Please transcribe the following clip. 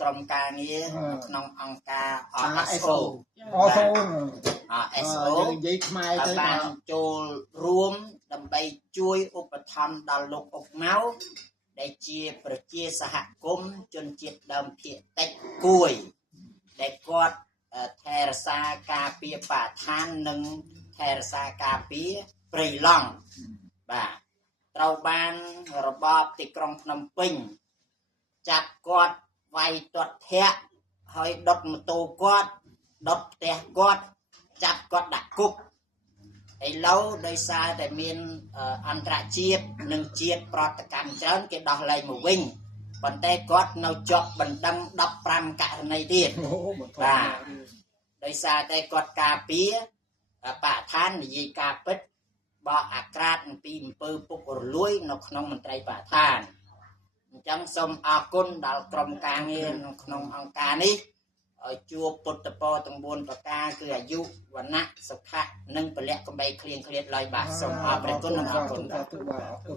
ក្រុមការងារក្នុងអង្គការ SO និយាយខ្មែរទៅ បានចូលរួមដើម្បីជួយឧបត្ថម្ភដល់លោកអុកម៉ៅដែលជាប្រជាសហគមន៍ជនជាតិដើមភាគតិចគួយដែលគាត់ថែរក្សាការពារបរិស្ថាននិងថែរក្សាការពារព្រៃឡង់បាទត្រូវបានរបបទីក្រុងភ្នំពេញចាប់គាត់វាយទាត់ធាក់ហើយដុតម៉ូតូគាត់ដុតផ្ទះគាត់ចាប់គាត់ដាក់គុកឥឡូវដោយសារតែមានអន្តរជាតិនិងជាតិប្រតិកម្មច្រើនគេដោះលែងមកវិញប៉ុន្តែគាត់នៅជាប់បណ្ដឹង15ករណីទៀតបាទដោយសារតែគាត់ការពារបរិស្ថាននិយាយការពិតបកអាក្រាតអំពីអំពើពុករលួយនៅក្នុងមន្ត្រីបរិស្ថានអញ្ចឹងសូមអរគុណដល់ក្រុមការងារក្នុងអង្គការនេះឲ្យជួបពុទ្ធពរទាំង4ប្រការគឺអាយុវណ្ណៈសុខៈនិងពលៈកំបីគ្លៀងគ្លាតឡើយបាទសូមអរព្រះគុណនិងអរគុណ